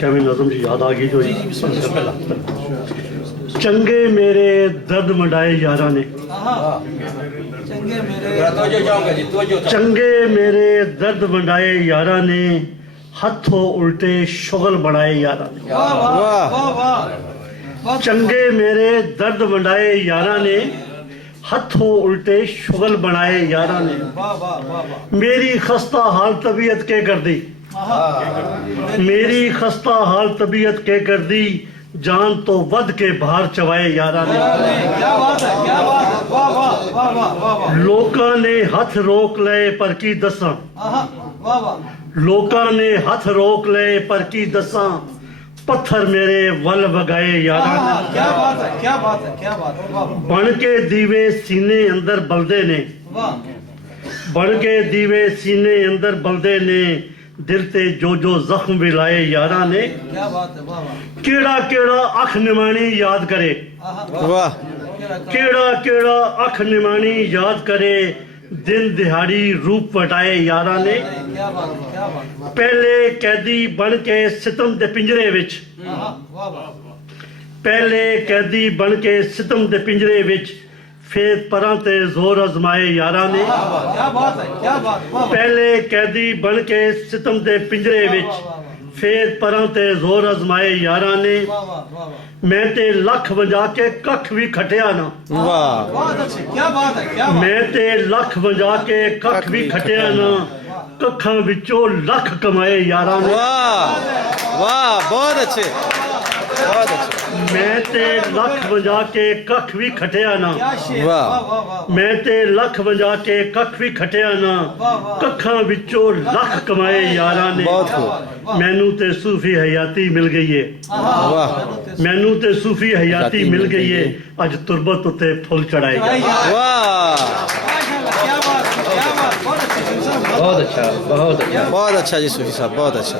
Chemo नज़म जी याद आ गई जो चंगे मेरे दर्द मंडाए यारा ने, चंगे मेरे दर्द मंडाए यारा ने, हथों उल्टे शुगल बनाए यारा ने। चंगे मेरे दर्द मंडाए यारा ने, हथों उल्टे शुगल बनाए यारा ने। मेरी खस्ता हाल तबीयत के कर दी, मेरी खस्ता हाल तबीयत के कर दी, जान तो वध के बाहर चवाए यारा ने। लोकां ने हथ रोक ले पर की दसा, लोकां ने हथ रोक ले पर की दसा, पत्थर मेरे वल वगाए यारा ने। क्या बात है, क्या बात है, क्या बात है। बन के दीवे सीने अंदर बलदे ने, बन के दीवे सीने अंदर बलदे ने, दिल ते जो जो जख्म विलाए यारा ने। क्या बात है, वाह वाह। केड़ा केड़ा अख निमानी याद करे, वाह केड़ा केड़ा अख निमानी याद करे, दिन दिहाड़ी रूप वटाए यारा ने। क्या बात है, क्या बात है। पहले कैदी बन के सितम दे पिंजरे विच, वाह वाह। पहले कैदी बन के सितम दे पिंजरे विच, फिर परां ते जोर अजमाए यारा ने। क्या बात है, क्या बात है, वाह वाह। पहले कैदी बन के सितम दे पिंजरे विच, फिर परां ते जोर अजमाए यारा ने। वाह वाह, वाह वाह। मैं ते लख वजा के कख भी खटिया ना, वाह बहुत अच्छी, क्या बात है, क्या बात है। मैं ते लख वजा के कख भी खटिया ना, कखां विचों लख कमाए यारा ने। वाह वाह बहुत अच्छे बहुत अच्छे मैं ते लख वजा के कख भी खटिया ना, क्या शेर, वाह। वाह वाह वाह। मैं ते लख वजा के कख भी खटिया ना, कखां विचों लख कमाए यारा ने। बहुत खूब मैनू ते सूफी हयाती मिल गई है, वाह मैनू ते सूफी हयाती मिल गई है, अज तुरबत उत्ते फुल चढ़ाए वाह माशाल्लाह, क्या बात है, क्या बात, बहुत अच्छी। बहुत अच्छा जी सूफी साहब बहुत अच्छा